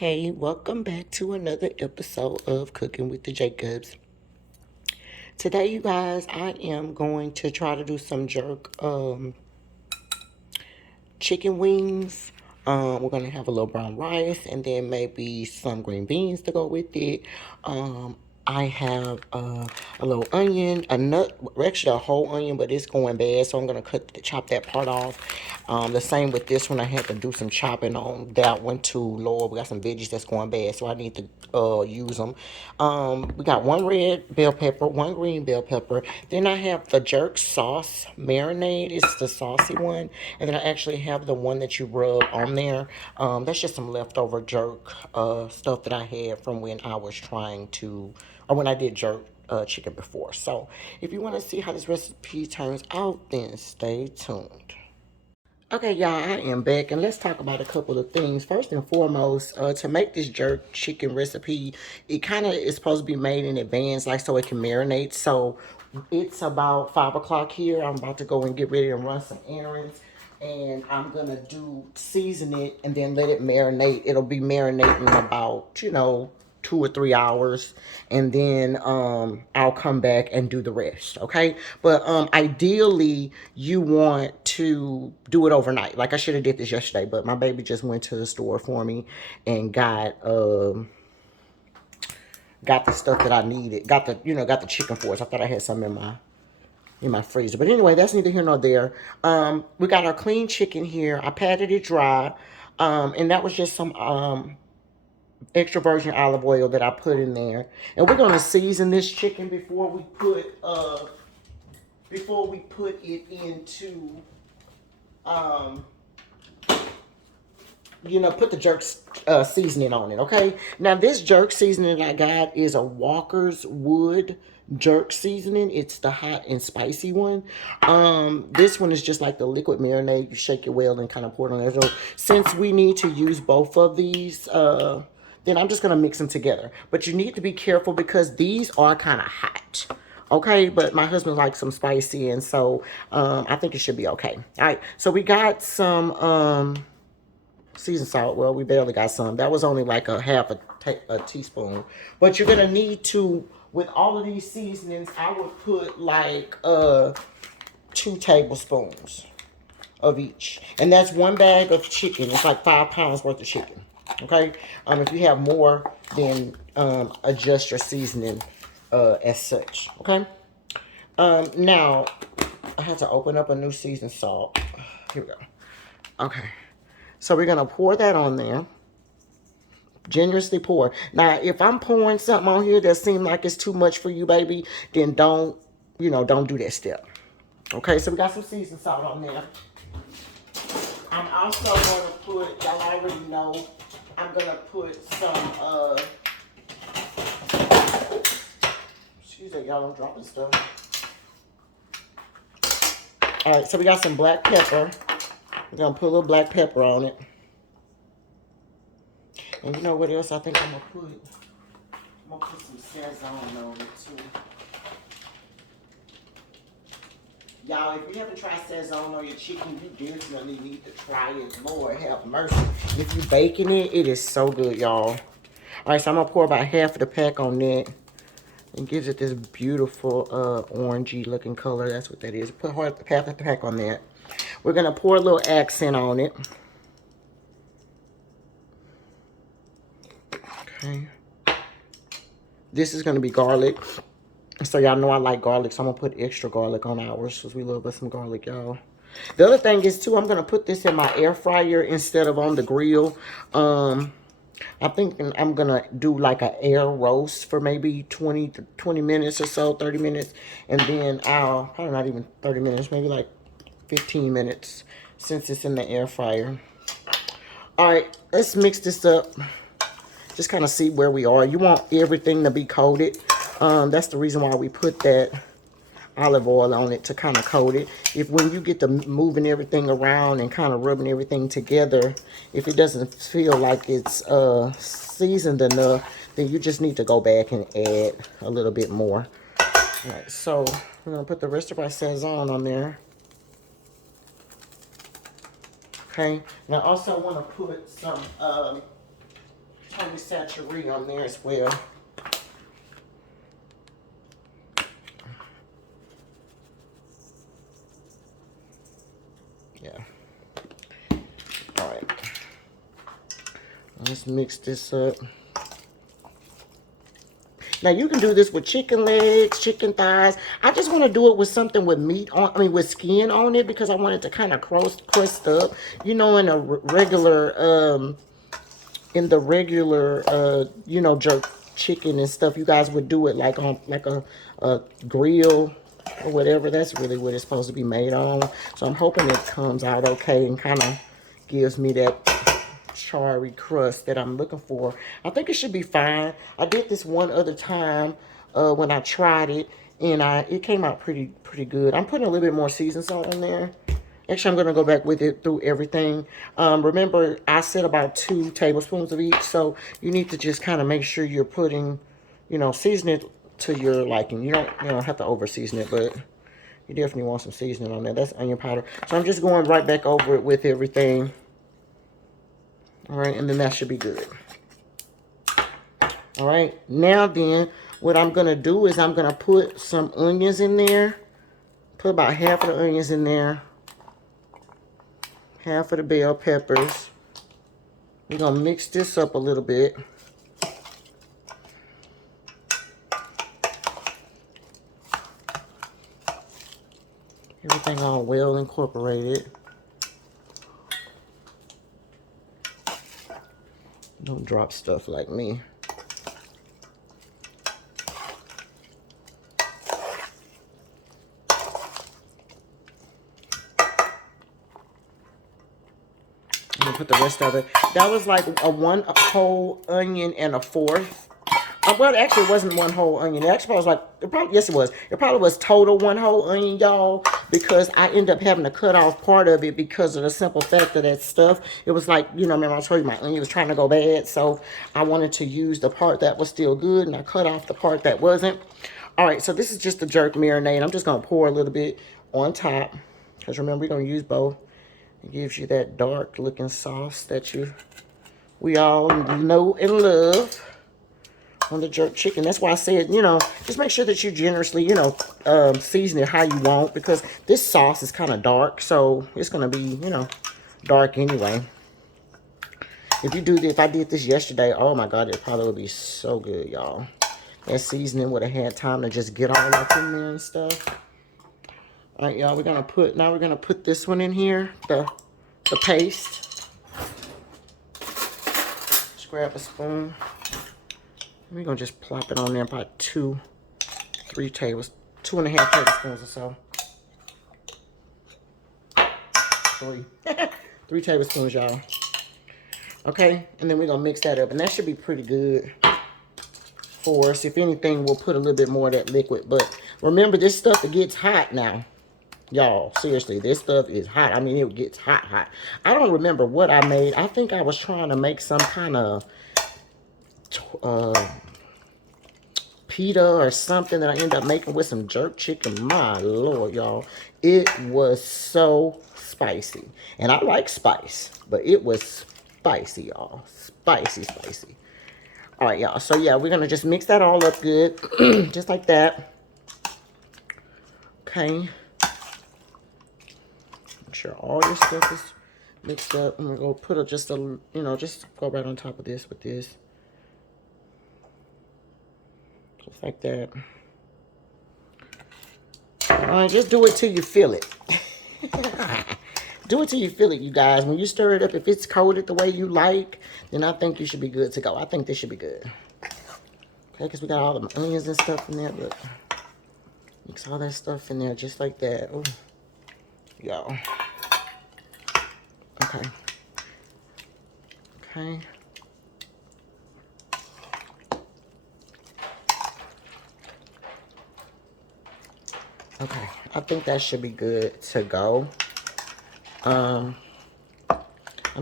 Hey, welcome back to another episode of Cooking with the Jacobs. Today, you guys, I am going to try to do some jerk chicken wings. We're gonna have a little brown rice and then maybe some green beans to go with it. I have a little onion, a nut, actually a whole onion, but it's going bad, so I'm gonna chop that part off. The same with this one. I had to do some chopping on that one too. Lord, we got some veggies that's going bad, so I need to use them. We got one red bell pepper, one green bell pepper. Then I have the jerk sauce marinade. It's the saucy one, and then I actually have the one that you rub on there. That's just some leftover jerk stuff that I had from when I was trying to, or when I did jerk chicken before. So if you want to see how this recipe turns out, then stay tuned. Okay, y'all, I am back, and let's talk about a couple of things. First and foremost, to make this jerk chicken recipe, it kind of is supposed to be made in advance, like so it can marinate. So it's about 5 o'clock here. I'm about to go and get ready and run some errands, and I'm gonna season it and then let it marinate. It'll be marinating about 2 or 3 hours, and then I'll come back and do the rest. Okay, but ideally you want to do it overnight. Like I should have did this yesterday, but my baby just went to the store for me and got the stuff that I needed. Got the chicken for us. I thought I had some in my freezer. But anyway, that's neither here nor there. We got our clean chicken here. I patted it dry. And that was just some extra virgin olive oil that I put in there. And we're gonna season this chicken before we put it into put the jerk seasoning on it. Okay, now this jerk seasoning I got is a Walker's Wood jerk seasoning. It's the hot and spicy one. This one is just like the liquid marinade. You shake it well and kind of pour it on there. So since we need to use both of these, then I'm just gonna mix them together. But you need to be careful because these are kind of hot. Okay, but my husband likes some spicy, and so I think it should be okay. All right, so we got some seasoned salt. Well, we barely got some. That was only like a teaspoon. But you're gonna need to, with all of these seasonings, I would put like 2 tablespoons of each, and that's one bag of chicken. It's like 5 pounds worth of chicken. Okay. If you have more, then adjust your seasoning as such. Okay. Now I had to open up a new seasoned salt. Here we go. Okay. So we're gonna pour that on there. Generously pour. Now, if I'm pouring something on here that seems like it's too much for you, baby, then don't do that step. Okay, so we got some seasoned salt on there. I'm also gonna put, y'all already know, I'm gonna put some excuse me, y'all, I'm dropping stuff. Alright, so we got some black pepper. We're gonna put a little black pepper on it. And you know what else I think I'm gonna put? I'm gonna put some Sazon on it too. Y'all, if you haven't tried Sazon on your chicken, you definitely need to try it. Lord have mercy. If you baking it, it is so good, y'all. Alright, so I'm gonna pour about half of the pack on that. It gives it this beautiful orangey looking color. That's what that is. Put half of the pack on that. We're gonna pour a little accent on it. Okay. This is gonna be garlic. So y'all know I like garlic, so I'm gonna put extra garlic on ours because we love us some garlic, y'all. The other thing is too, I'm gonna put this in my air fryer instead of on the grill. I think I'm gonna do like an air roast for maybe 20 minutes or so, 30 minutes, and then I'll probably not even 30 minutes, maybe like 15 minutes since it's in the air fryer. All right, let's mix this up. Just kind of see where we are. You want everything to be coated. That's the reason why we put that olive oil on it, to kind of coat it. If when you get to moving everything around and kind of rubbing everything together, if it doesn't feel like it's seasoned enough, then you just need to go back and add a little bit more. All right, so we're gonna put the rest of our Sazon on there. Okay, and I also want to put some Tony Satchery on there as well. Yeah. All right. Let's mix this up. Now you can do this with chicken legs, chicken thighs. I just want to do it with something with meat on, with skin on it, because I want it to kind of crust up. You know, in a regular, jerk chicken and stuff, you guys would do it like on a grill or whatever. That's really what it's supposed to be made on. So I'm hoping it comes out okay and kind of gives me that charry crust that I'm looking for. I think it should be fine. I did this one other time when I tried it, and it came out pretty good. I'm putting a little bit more seasoned salt in there. Actually, I'm going to go back with it through everything. Remember, I said about 2 tablespoons of each, so you need to just kind of make sure you're putting, season it to your liking. You don't have to over season it, but you definitely want some seasoning on there. That's onion powder. So I'm just going right back over it with everything. All right, and then that should be good. All right, now then, what I'm going to do is I'm going to put some onions in there. Put about half of the onions in there. Half of the bell peppers. We're going to mix this up a little bit. Everything all well incorporated. Don't drop stuff like me. I'm gonna put the rest of it. That was like a 1 whole onion and a 1/4. Well, actually, it wasn't 1 whole onion. It actually was like, yes, it was. It probably was total 1 whole onion, y'all, because I ended up having to cut off part of it because of the simple fact of that stuff. It was like, remember I told you my onion was trying to go bad, so I wanted to use the part that was still good, and I cut off the part that wasn't. All right, so this is just the jerk marinade. I'm just going to pour a little bit on top, because remember, we're going to use both. It gives you that dark looking sauce that we all know and love on the jerk chicken. That's why I said, just make sure that you generously, season it how you want, because this sauce is kind of dark, so it's going to be, dark anyway. If I did this yesterday, oh my God, it probably would be so good, y'all. That seasoning would have had time to just get all up in there and stuff. All right, y'all, we're going to put this one in here, the paste. Just grab a spoon. We're going to just plop it on there about 2.5 tablespoons or so. 3. 3 tablespoons, y'all. Okay, and then we're going to mix that up. And that should be pretty good for us. If anything, we'll put a little bit more of that liquid. But remember, this stuff, it gets hot now. Y'all, seriously, this stuff is hot. I mean, it gets hot. I don't remember what I made. I think I was trying to make some kind of pita or something that I ended up making with some jerk chicken. My Lord, y'all. It was so spicy. And I like spice, but it was spicy, y'all. Spicy. All right, y'all. So, yeah, we're going to just mix that all up good. Just like that. Okay. Make sure all your stuff is mixed up. I'm going to go put just go right on top of this with this. Just like that. All right, just do it till you feel it. Do it till you feel it, you guys. When you stir it up, if it's coated the way you like, then I think you should be good to go. I think this should be good. Okay, because we got all the onions and stuff in there. Look. Mix all that stuff in there just like that. Ooh. Y'all. Okay. Okay. Okay. I think that should be good to go. I'm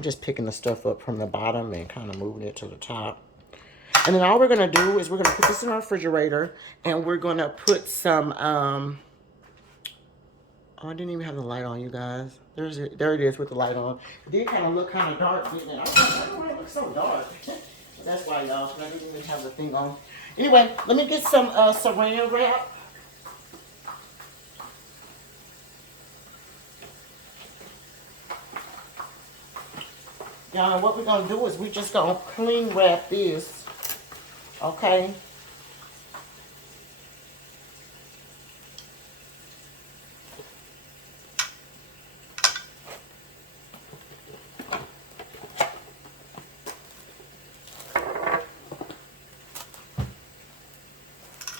just picking the stuff up from the bottom and kind of moving it to the top. And then all we're going to do is we're going to put this in our refrigerator, and we're going to put some, oh, I didn't even have the light on, you guys. There it is with the light on. It did kind of look kind of dark, didn't it? I don't know why it looks so dark. That's why, y'all. I didn't even have the thing on. Anyway, let me get some saran wrap. Y'all, what we're going to do is we just going to clean wrap this. Okay?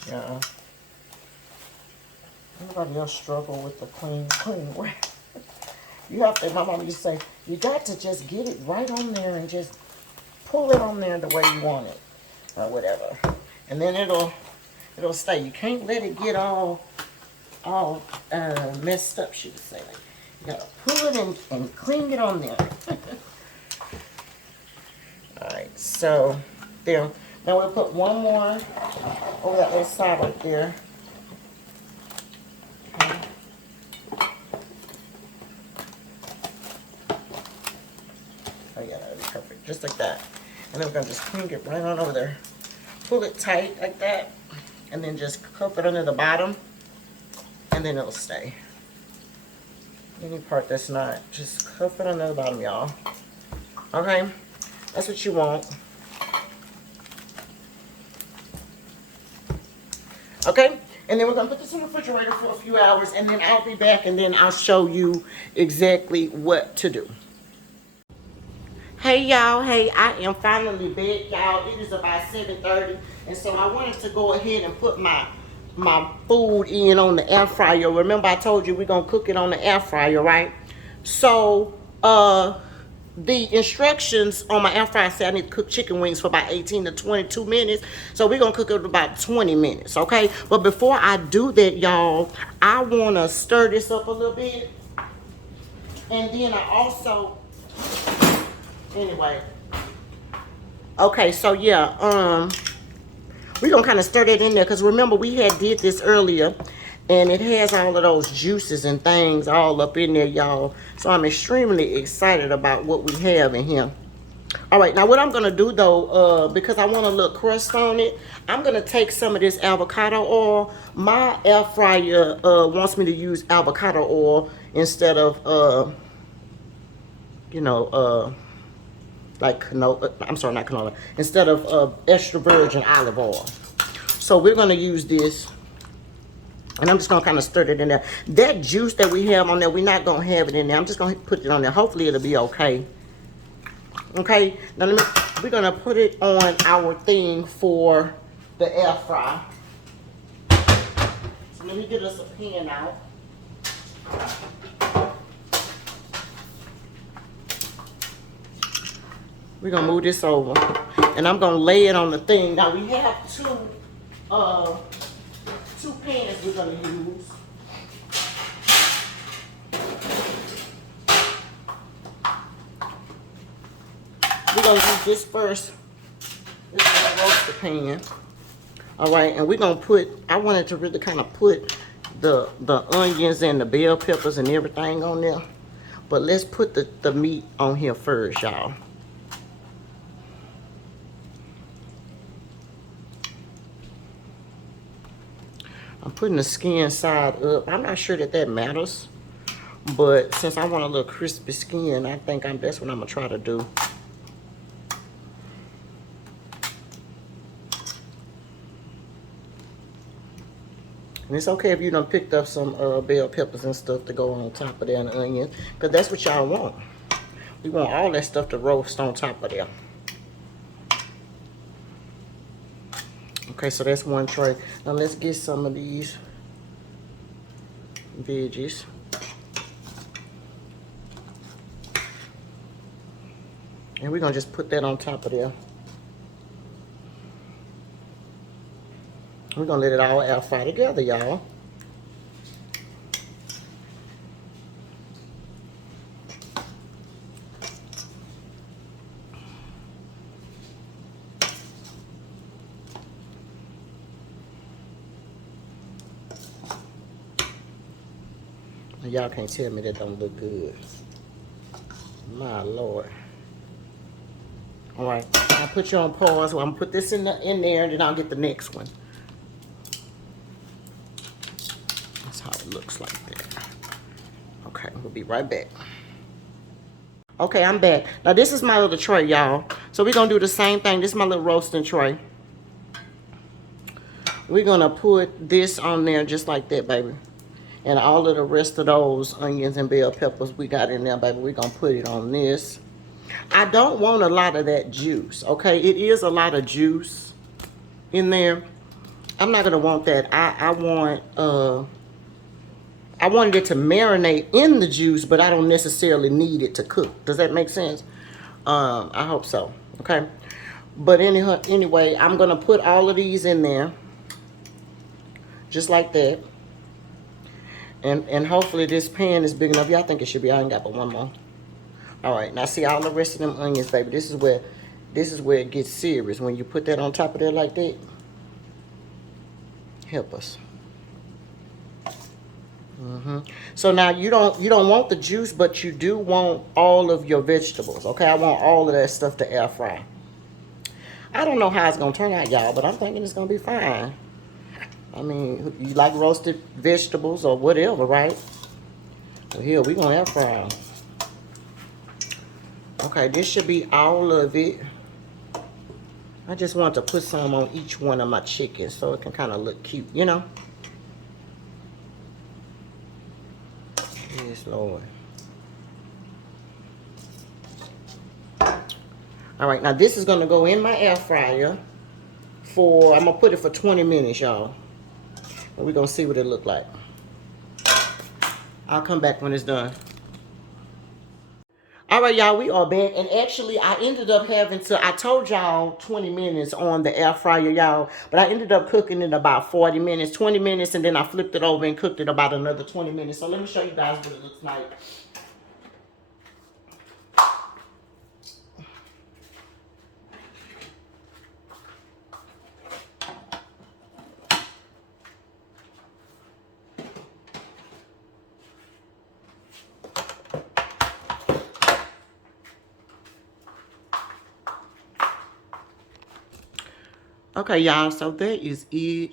Yeah. Anybody else struggle with the clean wrap? You have to, my mom used to say, you got to just get it right on there and just pull it on there the way you want it. Or whatever. And then it'll stay. You can't let it get all messed up, she would say. You gotta pull it and clean it on there. Alright, so there. Now we'll put one more over that other side right there. Okay. Oh yeah, that'll be perfect. Just like that. And then we're gonna just clean it right on over there. Pull it tight like that. And then just cup it under the bottom. And then it'll stay. Any part that's not, just cuff it under the bottom, y'all. Okay? That's what you want. Okay? And then we're going to put this in the refrigerator for a few hours, and then I'll be back, and then I'll show you exactly what to do. Hey, y'all. Hey, I am finally back, y'all. It is about 7:30, and so I wanted to go ahead and put my food in on the air fryer. Remember I told you we're going to cook it on the air fryer, right? So, the instructions on my air fryer say I need to cook chicken wings for about 18 to 22 minutes. So we're going to cook it for about 20 minutes, okay? But before I do that, y'all, I want to stir this up a little bit. And then I also, anyway. Okay, so yeah, we're going to kind of stir that in there because remember we had did this earlier and it has all of those juices and things all up in there, y'all. So I'm extremely excited about what we have in here. All right, now what I'm going to do though, because I want a little crust on it, I'm going to take some of this avocado oil. My air fryer wants me to use avocado oil instead of, like canola, I'm sorry, not canola, instead of extra virgin olive oil. So we're going to use this, and I'm just going to kind of stir it in there. That juice that we have on there, we're not going to have it in there. I'm just going to put it on there. Hopefully it'll be okay. Okay, now we're going to put it on our thing for the air fry. So let me get us a pan out. We're going to move this over. And I'm going to lay it on the thing. Now we have two pans we're going to use. We're going to use this first. This is a roaster pan. All right, and we're going to put, I wanted to really kind of put the onions and the bell peppers and everything on there. But let's put the meat on here first, y'all. I'm putting the skin side up. I'm not sure that matters. But since I want a little crispy skin, I think that's what I'm going to try to do. And it's okay if you done picked up some bell peppers and stuff to go on top of there and onions. Because that's what y'all want. We want all that stuff to roast on top of there. Okay, so that's one tray. Now let's get some of these veggies. And we're going to just put that on top of there. We're going to let it all air fry together, y'all. Y'all can't tell me that don't look good. My Lord. All right, I'll put you on pause. Well, I'm gonna put this in there, and then I'll get the next one. That's how it looks like that. Okay, we'll be right back. Okay, I'm back. Now this is my little tray, y'all. So we're gonna do the same thing. This is my little roasting tray. We're gonna put this on there just like that, baby. And all of the rest of those onions and bell peppers we got in there, baby, we're gonna put it on this. I don't want a lot of that juice, okay? It is a lot of juice in there. I'm not gonna want that. I wanted it to marinate in the juice, but I don't necessarily need it to cook. Does that make sense? I hope so, okay? But anyway, I'm gonna put all of these in there, just like that. And hopefully this pan is big enough. Y'all think it should be. I ain't got but one more. All right, now see all the rest of them onions, baby. This is where it gets serious. When you put that on top of there like that, help us. So now you don't want the juice, but you do want all of your vegetables. Okay, I want all of that stuff to air fry. I don't know how it's gonna turn out, y'all, but I'm thinking it's gonna be fine. I mean, you like roasted vegetables or whatever, right? So here we gonna air fry them. Okay, this should be all of it. I just want to put some on each one of my chickens so it can kind of look cute, you know? Yes, Lord. All right, now this is going to go in my air fryer for, I'm going to put it for 20 minutes, y'all. And we're going to see what it look like. I'll come back when it's done. All right, y'all, we are back. And actually, I ended up having to, I told y'all 20 minutes on the air fryer, y'all. But I ended up cooking it about 40 minutes, 20 minutes, and then I flipped it over and cooked it about another 20 minutes. So let me show you guys what it looks like. Okay, y'all, so that is it.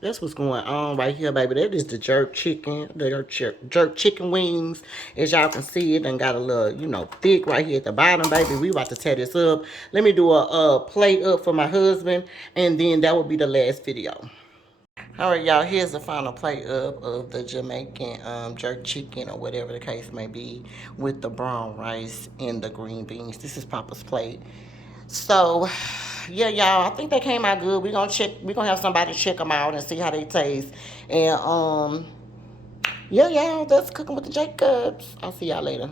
That's what's going on right here, baby. That is the jerk chicken, jerk chicken wings. As y'all can see, it done got a little, you know, thick right here at the bottom, baby. We about to tear this up. Let me do a plate up for my husband, and then that will be the last video. All right, y'all, here's the final plate up of the Jamaican jerk chicken or whatever the case may be with the brown rice and the green beans. This is Papa's plate. So, yeah, y'all, I think they came out good. We're gonna have somebody check them out and see how they taste. And, yeah, y'all, that's Cooking with the Jacobs. I'll see y'all later.